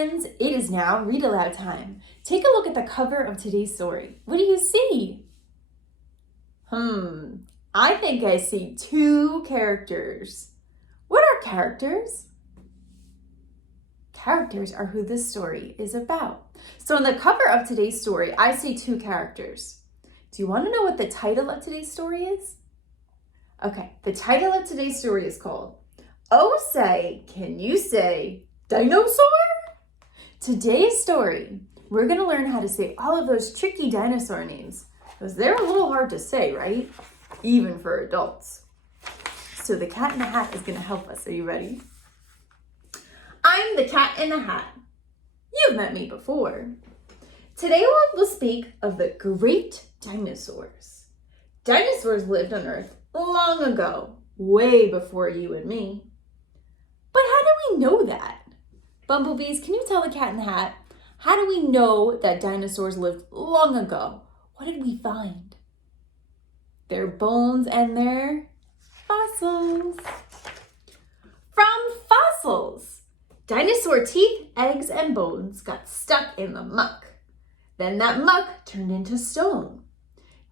friends, it is now read aloud time. Take a look at the cover of today's story. What do you see? I think I see two characters. What are characters? Characters are who this story is about. So on the cover of today's story, I see two characters. Do you want to know what the title of today's story is? Okay, the title of today's story is called, Oh Say, Can You Say Di-no-saur? Today's story, we're going to learn how to say all of those tricky dinosaur names, because they're a little hard to say, right? Even for adults. So the Cat in the Hat is going to help us. Are you ready? I'm the Cat in the Hat. You've met me before. Today we'll speak of the great dinosaurs. Dinosaurs lived on Earth long ago, way before you and me. But how do we know that? Bumblebees, can you tell the Cat in the Hat, how do we know that dinosaurs lived long ago? What did we find? Their bones and their fossils. From fossils, dinosaur teeth, eggs, and bones got stuck in the muck. Then that muck turned into stone.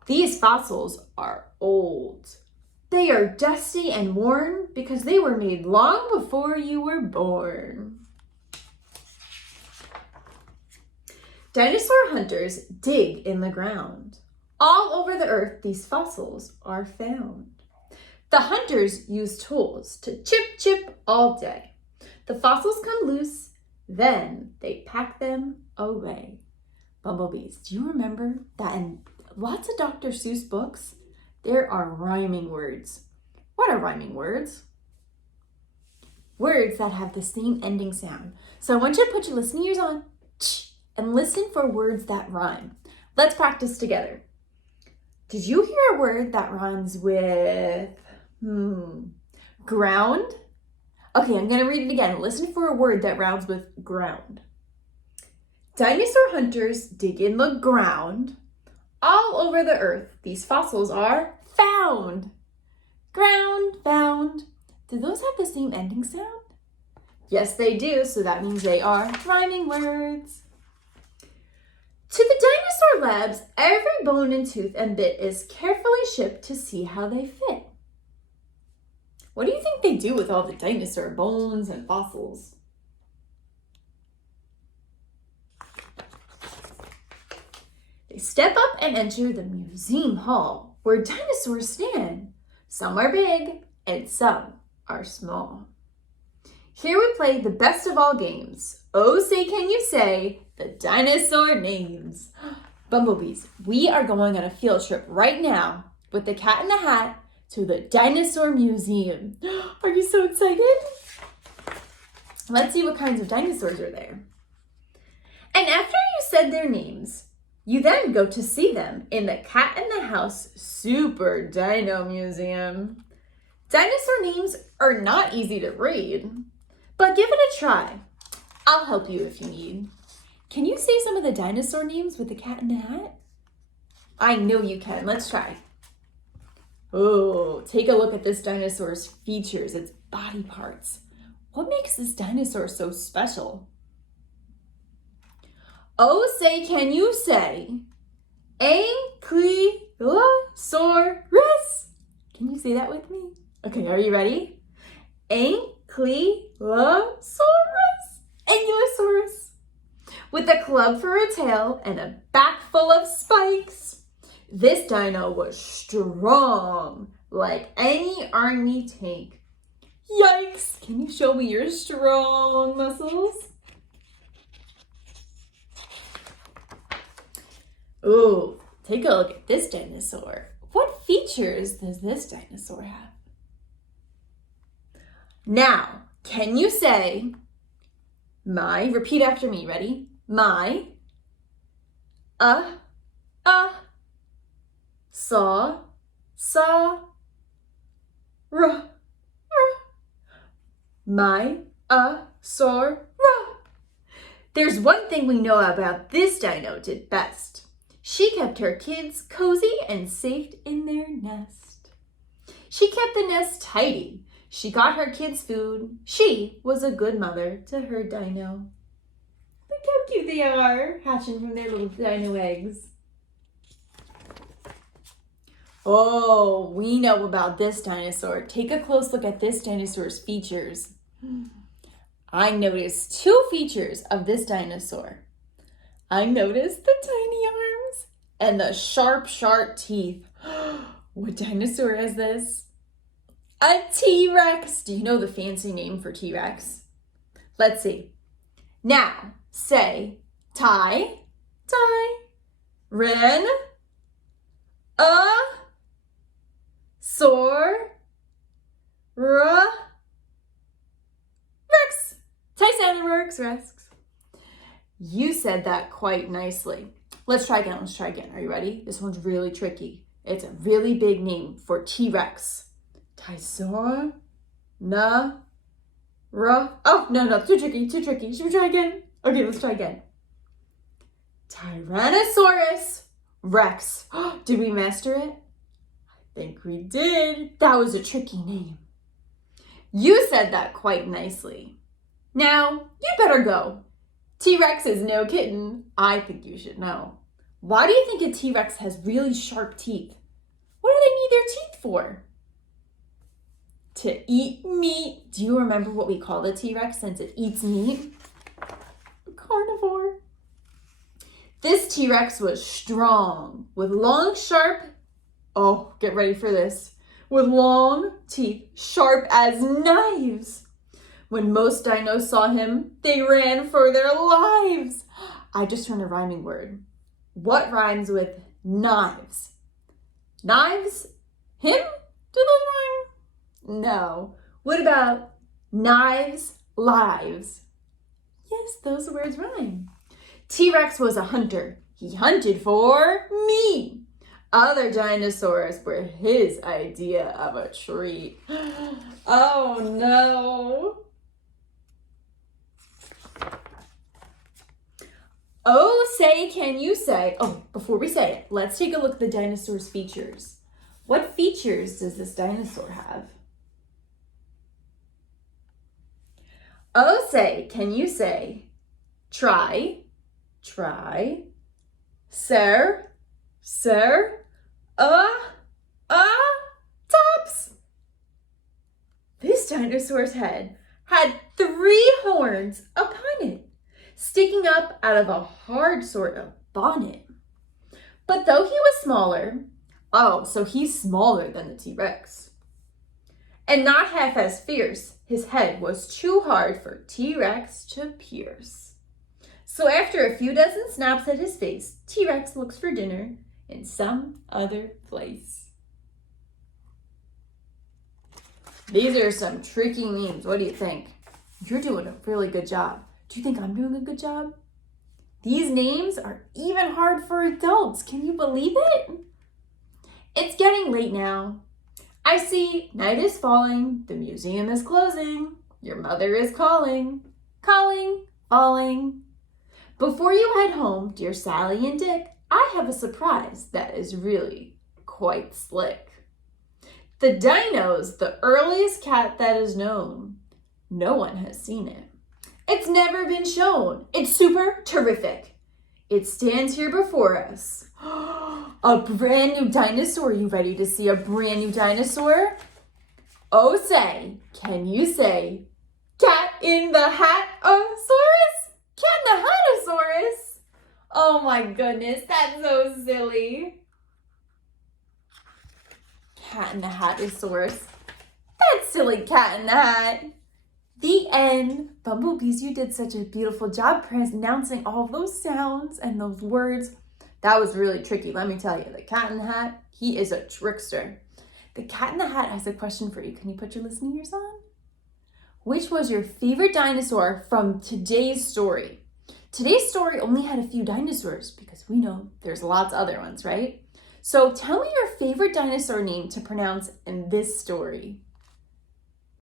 These fossils are old. They are dusty and worn because they were made long before you were born. Dinosaur hunters dig in the ground. All over the earth, these fossils are found. The hunters use tools to chip all day. The fossils come loose, then they pack them away. Bumblebees, do you remember that in lots of Dr. Seuss books, there are rhyming words? What are rhyming words? Words that have the same ending sound. So I want you to put your listening ears on and listen for words that rhyme. Let's practice together. Did you hear a word that rhymes with ground? Okay, I'm going to read it again. Listen for a word that rhymes with ground. Dinosaur hunters dig in the ground. All over the earth, these fossils are found. Ground, found. Do those have the same ending sound? Yes, they do, so that means they are rhyming words. To the dinosaur labs, every bone and tooth and bit is carefully shipped to see how they fit. What do you think they do with all the dinosaur bones and fossils? They step up and enter the museum hall where dinosaurs stand. Some are big and some are small. Here we play the best of all games. Oh, say can you say the dinosaur names. Bumblebees, we are going on a field trip right now with the Cat in the Hat to the Dinosaur Museum. Are you so excited? Let's see what kinds of dinosaurs are there. And after you said their names, you then go to see them in the Cat in the House Super Dino Museum. Dinosaur names are not easy to read, but give it a try. I'll help you if you need. Can you say some of the dinosaur names with the Cat in the Hat? I know you can. Let's try. Oh, take a look at this dinosaur's features, its body parts. What makes this dinosaur so special? Oh, say, can you say Ankylosaurus? Can you say that with me? Okay, are you ready? Ankylosaurus. Ankylosaurus. With a club for a tail and a back full of spikes. This dino was strong, like any army tank. Yikes! Can you show me your strong muscles? Ooh, take a look at this dinosaur. What features does this dinosaur have? Now, can you say repeat after me, ready? Saw, saw, There's one thing we know about this dino did best. She kept her kids cozy and safe in their nest. She kept the nest tidy. She got her kids food. She was a good mother to her dino. cute they are, hatching from their little dino eggs. Oh, we know about this dinosaur. Take a close look at this dinosaur's features. I noticed two features of this dinosaur. I noticed the tiny arms and the sharp teeth. What dinosaur is this? A T-Rex. Do you know the fancy name for T-Rex? Let's see. Now, say ran, a, saur, rex. Rex. You said that quite nicely. Let's try again. Are you ready? This one's really tricky. It's a really big name for T-Rex. Tysaur, na, ra. Oh, no, too tricky. Should we try again? Okay, let's try again. Tyrannosaurus Rex. Did we master it? I think we did. That was a tricky name. You said that quite nicely. Now, you better go. T-Rex is no kitten. I think you should know. Why do you think a T-Rex has really sharp teeth? What do they need their teeth for? To eat meat. Do you remember what we call the T-Rex since it eats meat? A carnivore. This T-Rex was strong with long, sharp, oh, get ready for this, with long teeth, sharp as knives. When most dinos saw him, they ran for their lives. I just learned a rhyming word. What rhymes with knives? Knives? Him? Do those rhyme? No. What about knives, lives? Yes, those words rhyme. T-Rex was a hunter. He hunted for meat. Other dinosaurs were his idea of a treat. Oh no. Oh, say, can you say? Oh, before we say it, let's take a look at the dinosaur's features. What features does this dinosaur have? Oh, say, can you say? Try, sir, tops. This dinosaur's head had 3 horns upon it, sticking up out of a hard sort of bonnet. But though he was smaller, so he's smaller than the T-Rex, and not half as fierce, his head was too hard for T-Rex to pierce. So after a few dozen snaps at his face, T-Rex looks for dinner in some other place. These are some tricky names. What do you think? You're doing a really good job. Do you think I'm doing a good job? These names are even hard for adults. Can you believe it? It's getting late now. I see night is falling. The museum is closing. Your mother is calling, falling. Before you head home, dear Sally and Dick, I have a surprise that is really quite slick. The dino's the earliest cat that is known. No one has seen it. It's never been shown. It's super terrific. It stands here before us. A brand new dinosaur. You ready to see a brand new dinosaur? Oh, say, can you say, cat in the hat-osaurus? Cat in the hat-osaurus? Oh my goodness, that's so silly. Cat in the hat-osaurus. That silly cat in the hat. The end. Bumblebees, you did such a beautiful job pronouncing all of those sounds and those words. That was really tricky, let me tell you. The cat in the hat, he is a trickster. The cat in the hat has a question for you. Can you put your listening ears on? Which was your favorite dinosaur from today's story? Today's story only had a few dinosaurs because we know there's lots of other ones, right? So tell me your favorite dinosaur name to pronounce in this story.